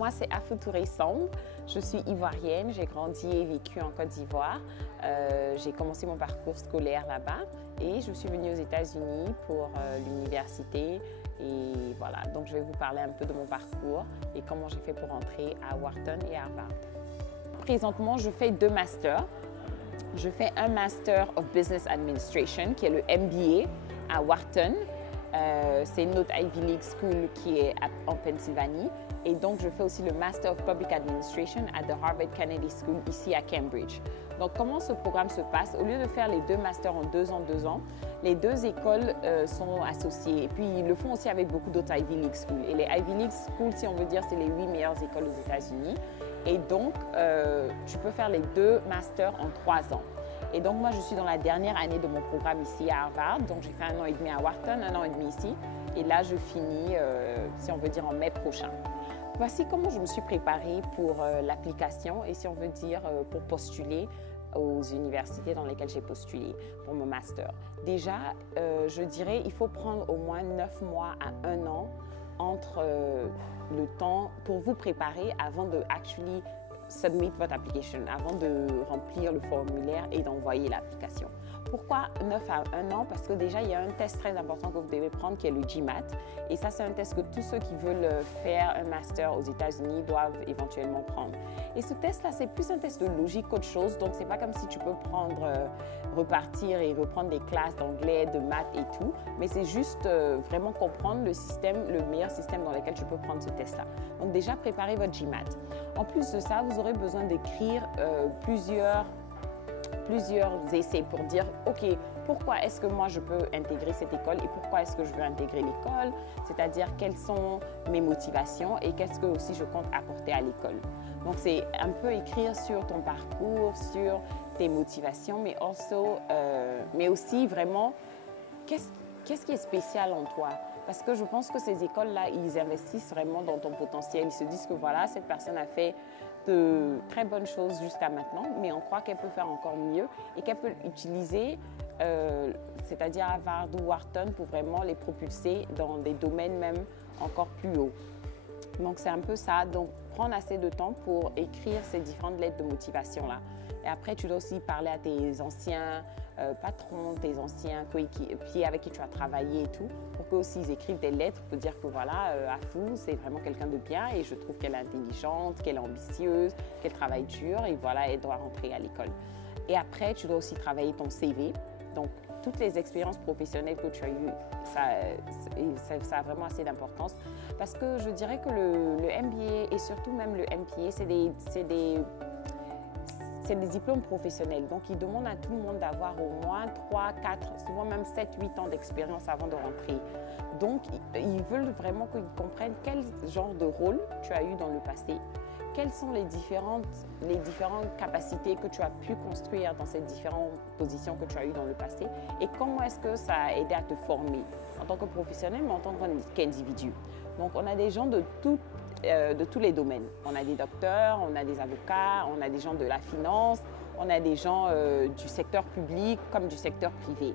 moi c'est Afou Touré Samb. Je suis ivoirienne, j'ai grandi et vécu en Côte d'Ivoire. J'ai commencé mon parcours scolaire là-bas et je suis venue aux États-Unis pour l'université. Et voilà, donc je vais vous parler un peu de mon parcours et comment j'ai fait pour entrer à Wharton et à Harvard. Présentement, je fais 2 masters. Je fais un Master of Business Administration qui est le MBA à Wharton. C'est une autre Ivy League School qui est en Pennsylvanie. Et donc, je fais aussi le Master of Public Administration à the Harvard Kennedy School ici à Cambridge. Donc, comment ce programme se passe? Au lieu de faire les 2 masters en 2 ans, les 2 écoles sont associées. Et puis, ils le font aussi avec beaucoup d'autres Ivy League Schools. Et les Ivy League Schools, si on veut dire, c'est les 8 meilleures écoles aux États-Unis. Et donc, tu peux faire les 2 masters en 3 ans. Et donc, moi, je suis dans la dernière année de mon programme ici à Harvard. Donc, j'ai fait 1 an et demi à Wharton, 1 an et demi ici. Et là, je finis, si on veut dire, en mai prochain. Voici comment je me suis préparée pour l'application et si on veut dire pour postuler aux universités dans lesquelles j'ai postulé pour mon master. Déjà, je dirais il faut prendre au moins 9 mois à 1 an entre le temps pour vous préparer avant de actually submit votre application, avant de remplir le formulaire et d'envoyer l'application. Pourquoi 9 à 1 an? Parce que déjà, il y a un test très important que vous devez prendre qui est le GMAT. Et ça, c'est un test que tous ceux qui veulent faire un master aux États-Unis doivent éventuellement prendre. Et ce test-là, c'est plus un test de logique qu'autre chose. Donc, c'est pas comme si tu peux prendre, repartir et reprendre des classes d'anglais, de maths et tout. Mais c'est juste vraiment comprendre le système, le meilleur système dans lequel tu peux prendre ce test-là. Donc, déjà, préparez votre GMAT. En plus de ça, vous aurez besoin d'écrire plusieurs essais pour dire, OK, pourquoi est-ce que moi je peux intégrer cette école et pourquoi est-ce que je veux intégrer l'école, c'est-à-dire quelles sont mes motivations et qu'est-ce que aussi je compte apporter à l'école. Donc, c'est un peu écrire sur ton parcours, sur tes motivations, mais aussi vraiment, qu'est-ce qui est spécial en toi? Parce que je pense que ces écoles-là, ils investissent vraiment dans ton potentiel. Ils se disent que voilà, cette personne a fait de très bonnes choses jusqu'à maintenant, mais on croit qu'elle peut faire encore mieux et qu'elle peut utiliser, c'est-à-dire Harvard ou Wharton, pour vraiment les propulser dans des domaines même encore plus hauts. Donc, c'est un peu ça. Donc, prendre assez de temps pour écrire ces différentes lettres de motivation-là. Et après, tu dois aussi parler à tes anciens patrons, tes anciens coéquipiers avec qui tu as travaillé et tout, pour qu'eux aussi ils écrivent des lettres pour dire que voilà, Afou, c'est vraiment quelqu'un de bien et je trouve qu'elle est intelligente, qu'elle est ambitieuse, qu'elle travaille dur et voilà, elle doit rentrer à l'école. Et après, tu dois aussi travailler ton CV. Donc, toutes les expériences professionnelles que tu as eues, ça a vraiment assez d'importance. Parce que je dirais que le MBA et surtout même le MPA, c'est des diplômes professionnels. Donc, ils demandent à tout le monde d'avoir au moins 3, 4, souvent même 7, 8 ans d'expérience avant de rentrer. Donc, ils veulent vraiment qu'ils comprennent quel genre de rôle tu as eu dans le passé, quelles sont les différentes capacités que tu as pu construire dans ces différentes positions que tu as eues dans le passé et comment est-ce que ça a aidé à te former en tant que professionnel, mais en tant qu'individu. Donc, on a des gens de tous les domaines. On a des docteurs, on a des avocats, on a des gens de la finance, on a des gens du secteur public comme du secteur privé.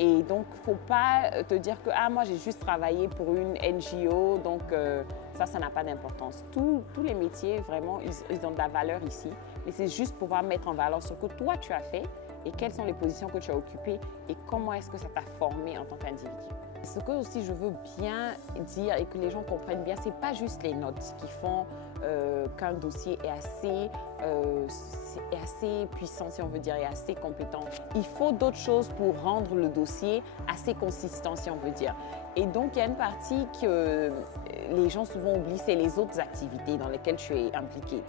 Et donc, il ne faut pas te dire que moi, j'ai juste travaillé pour une NGO, donc ça n'a pas d'importance. Tous les métiers, vraiment, ils ont de la valeur ici. Mais c'est juste pouvoir mettre en valeur ce que toi, tu as fait et quelles sont les positions que tu as occupées et comment est-ce que ça t'a formé en tant qu'individu. Ce que aussi je veux bien dire et que les gens comprennent bien, ce n'est pas juste les notes qui font qu'un dossier est assez puissant, si on veut dire, et assez compétent. Il faut d'autres choses pour rendre le dossier assez consistant, si on veut dire. Et donc, il y a une partie que les gens souvent oublient, c'est les autres activités dans lesquelles tu es impliqué.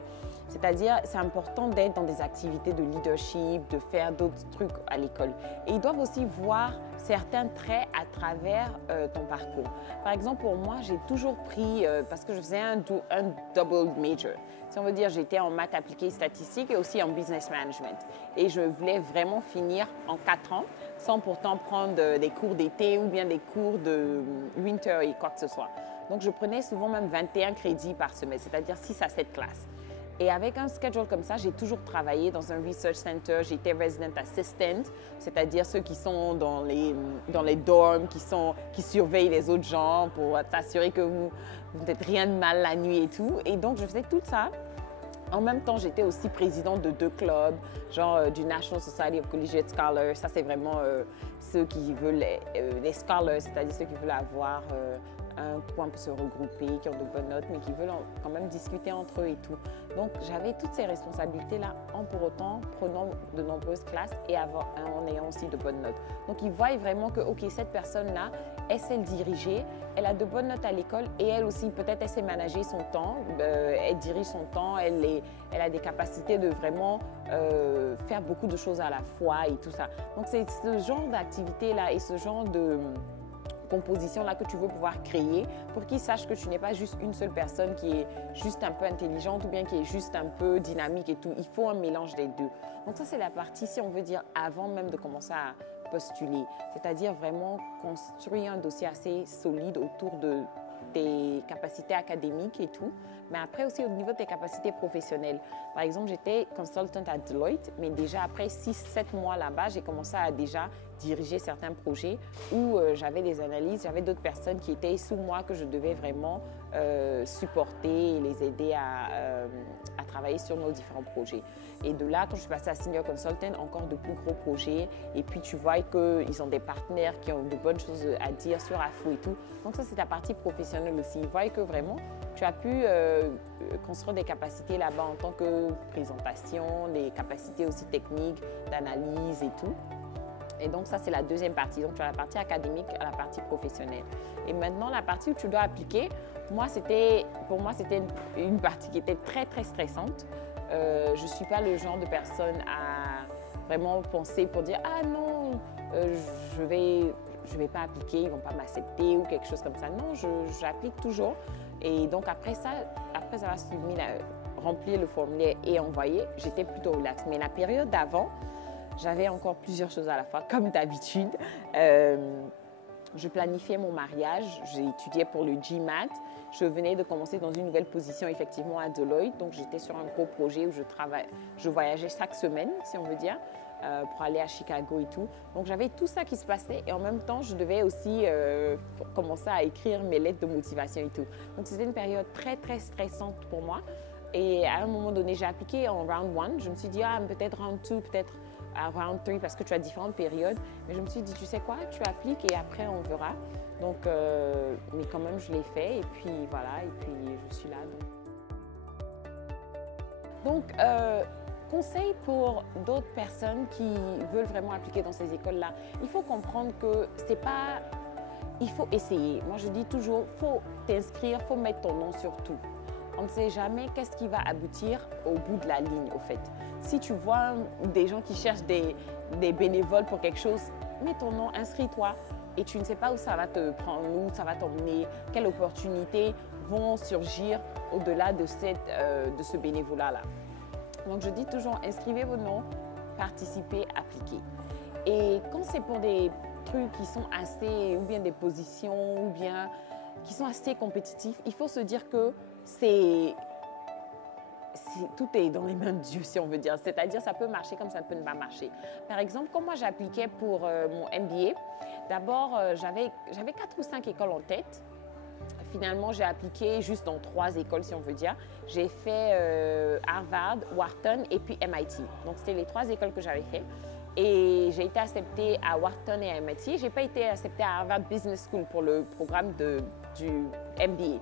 C'est-à-dire, c'est important d'être dans des activités de leadership, de faire d'autres trucs à l'école. Et ils doivent aussi voir certains traits à travers ton parcours. Par exemple, pour moi, j'ai toujours pris, parce que je faisais un double major. Si on veut dire, j'étais en maths appliquées statistiques et aussi en business management. Et je voulais vraiment finir en 4 ans, sans pourtant prendre des cours d'été ou bien des cours de winter et quoi que ce soit. Donc, je prenais souvent même 21 crédits par semestre, c'est-à-dire 6 à 7 classes. Et avec un schedule comme ça, j'ai toujours travaillé dans un research center. J'étais resident assistant, c'est-à-dire ceux qui sont dans les dorms, qui surveillent les autres gens pour s'assurer que vous ne faites rien de mal la nuit et tout. Et donc, je faisais tout ça. En même temps, j'étais aussi présidente de 2 clubs, genre du National Society of Collegiate Scholars. Ça, c'est vraiment ceux qui veulent, les scholars, c'est-à-dire ceux qui veulent avoir un coin pour se regrouper, qui ont de bonnes notes, mais qui veulent quand même discuter entre eux et tout. Donc, j'avais toutes ces responsabilités-là en pour autant prenant de nombreuses classes et en ayant aussi de bonnes notes. Donc, ils voient vraiment que, OK, cette personne-là, elle sait le diriger, elle a de bonnes notes à l'école et elle aussi, peut-être, elle sait manager son temps, elle dirige son temps, elle a des capacités de vraiment faire beaucoup de choses à la fois et tout ça. Donc, c'est ce genre d'activité-là et ce genre de composition-là que tu veux pouvoir créer pour qu'ils sachent que tu n'es pas juste une seule personne qui est juste un peu intelligente ou bien qui est juste un peu dynamique et tout. Il faut un mélange des deux. Donc ça, c'est la partie, si on veut dire, avant même de commencer à postuler. C'est-à-dire vraiment construire un dossier assez solide autour de tes capacités académiques et tout, mais après aussi au niveau de tes capacités professionnelles. Par exemple, j'étais consultant à Deloitte, mais déjà après 6-7 mois là-bas, j'ai commencé à déjà diriger certains projets où j'avais des analyses, j'avais d'autres personnes qui étaient sous moi que je devais vraiment supporter et les aider à travailler sur nos différents projets. Et de là, quand je suis passée à Senior Consultant, encore de plus gros projets. Et puis, tu vois qu'ils ont des partenaires qui ont de bonnes choses à dire sur AFO et tout. Donc ça, c'est ta partie professionnelle aussi. Ils voient que vraiment, tu as pu construire des capacités là-bas en tant que présentation, des capacités aussi techniques, d'analyse et tout. Et donc, ça, c'est la deuxième partie. Donc, tu as la partie académique et la partie professionnelle. Et maintenant, la partie où tu dois appliquer, pour moi, c'était une partie qui était très, très stressante. Je ne suis pas le genre de personne à vraiment penser pour dire « Ah non, je vais pas appliquer, ils ne vont pas m'accepter » ou quelque chose comme ça. Non, j'applique toujours. Et donc, après avoir remplir le formulaire et envoyer, j'étais plutôt relax. Mais la période d'avant, j'avais encore plusieurs choses à la fois, comme d'habitude. Je planifiais mon mariage, j'ai étudié pour le GMAT. Je venais de commencer dans une nouvelle position, effectivement, à Deloitte. Donc, j'étais sur un gros projet où je voyageais chaque semaine, si on veut dire, pour aller à Chicago et tout. Donc, j'avais tout ça qui se passait et en même temps, je devais aussi commencer à écrire mes lettres de motivation et tout. Donc, c'était une période très, très stressante pour moi. Et à un moment donné, j'ai appliqué en round 1. Je me suis dit, ah, peut-être round 2, peut-être à round 3 parce que tu as différentes périodes. Mais je me suis dit, tu sais quoi, tu appliques et après, on verra. Donc, mais quand même, je l'ai fait et puis voilà, et puis je suis là. Donc conseil pour d'autres personnes qui veulent vraiment appliquer dans ces écoles-là, il faut comprendre que c'est pas... Il faut essayer. Moi, je dis toujours, il faut t'inscrire, il faut mettre ton nom sur tout. On ne sait jamais qu'est-ce qui va aboutir au bout de la ligne, au fait. Si tu vois des gens qui cherchent des bénévoles pour quelque chose, mets ton nom, inscris-toi. Et tu ne sais pas où ça va te prendre, où ça va t'emmener, quelles opportunités vont surgir au-delà de ce bénévolat-là. Donc, je dis toujours, inscrivez vos noms, participez, appliquez. Et quand c'est pour des trucs qui sont assez, ou bien des positions, ou bien qui sont assez compétitifs, il faut se dire que tout est dans les mains de Dieu, si on veut dire. C'est-à-dire, ça peut marcher comme ça peut ne pas marcher. Par exemple, quand moi j'appliquais pour mon MBA, d'abord, j'avais 4 ou 5 écoles en tête. Finalement, j'ai appliqué juste dans 3 écoles, si on veut dire. J'ai fait Harvard, Wharton et puis MIT. Donc, c'était les 3 écoles que j'avais fait. Et j'ai été acceptée à Wharton et à MIT. Je n'ai pas été acceptée à Harvard Business School pour le programme du MBA.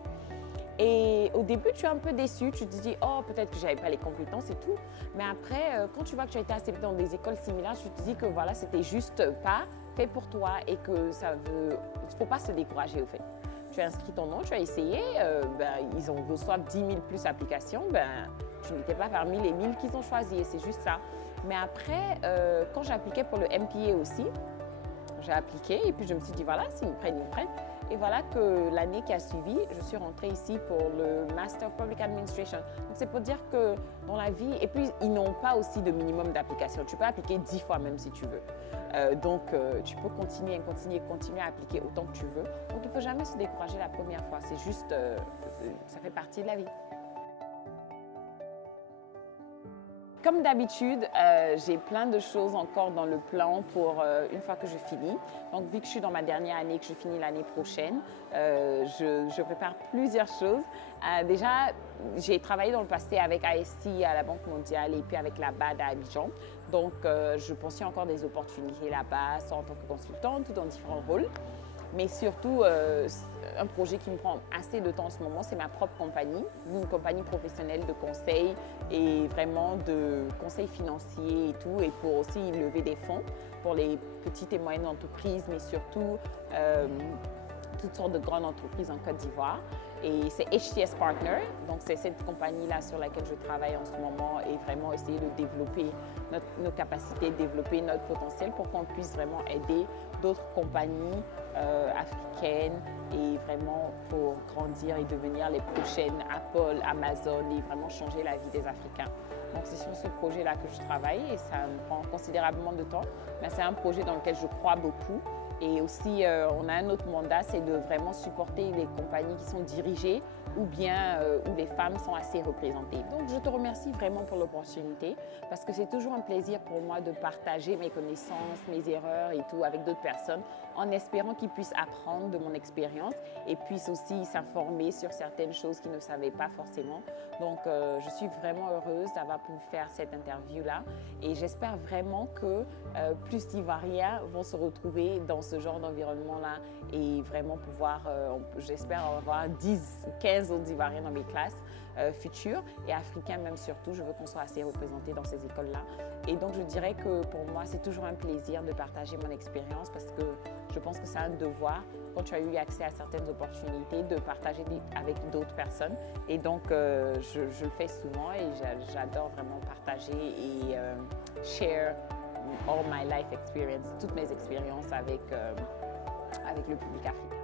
Et au début, tu es un peu déçu, tu te dis « Oh, peut-être que je n'avais pas les compétences et tout ». Mais après, quand tu vois que tu as été accepté dans des écoles similaires, tu te dis que voilà, c'était juste pas fait pour toi et que ça veut... Il ne faut pas se décourager au fait. Tu as inscrit ton nom, tu as essayé, ils reçoivent 10 000 plus applications, tu n'étais pas parmi les 1000 qu'ils ont choisis, c'est juste ça. Mais après, quand j'appliquais pour le MPA aussi, j'ai appliqué et puis je me suis dit voilà, s'ils me prennent, ils me prennent. Et voilà que l'année qui a suivi, je suis rentrée ici pour le Master of Public Administration. Donc c'est pour dire que dans la vie, et puis ils n'ont pas aussi de minimum d'application. Tu peux appliquer 10 fois même si tu veux. Tu peux continuer à appliquer autant que tu veux. Donc il ne faut jamais se décourager la première fois. C'est juste, ça fait partie de la vie. comme d'habitude, j'ai plein de choses encore dans le plan pour une fois que je finis. Donc, vu que je suis dans ma dernière année, que je finis l'année prochaine, je prépare plusieurs choses. Déjà, j'ai travaillé dans le passé avec AST à la Banque mondiale et puis avec la BAD à Abidjan. Donc, je poursuis encore des opportunités là-bas, soit en tant que consultante ou dans différents rôles. Mais surtout, un projet qui me prend assez de temps en ce moment, c'est ma propre compagnie, une compagnie professionnelle de conseil et vraiment de conseil financier et tout, et pour aussi lever des fonds pour les petites et moyennes entreprises, mais surtout toutes sortes de grandes entreprises en Côte d'Ivoire. Et c'est HTS Partner, donc c'est cette compagnie-là sur laquelle je travaille en ce moment et vraiment essayer de développer nos capacités, développer notre potentiel pour qu'on puisse vraiment aider d'autres compagnies africaines et vraiment pour grandir et devenir les prochaines Apple, Amazon et vraiment changer la vie des Africains. Donc c'est sur ce projet-là que je travaille et ça me prend considérablement de temps, mais c'est un projet dans lequel je crois beaucoup. Et aussi, on a un autre mandat, c'est de vraiment supporter les compagnies qui sont dirigées ou bien où les femmes sont assez représentées. Donc, je te remercie vraiment pour l'opportunité parce que c'est toujours un plaisir pour moi de partager mes connaissances, mes erreurs et tout avec d'autres personnes en espérant qu'ils puissent apprendre de mon expérience et puissent aussi s'informer sur certaines choses qu'ils ne savaient pas forcément. Donc, je suis vraiment heureuse d'avoir pu faire cette interview-là et j'espère vraiment que plus d'Ivoiriens vont se retrouver dans ce genre d'environnement-là et vraiment pouvoir, j'espère avoir 10, 15 autres Ivoiriens dans mes classes futures et Africains même surtout. Je veux qu'on soit assez représentés dans ces écoles-là. Et donc, je dirais que pour moi, c'est toujours un plaisir de partager mon expérience parce que je pense que c'est un devoir quand tu as eu accès à certaines opportunités de partager avec d'autres personnes. Et donc, je le fais souvent et j'adore vraiment partager et share all my life experience, toutes mes expériences avec le public africain.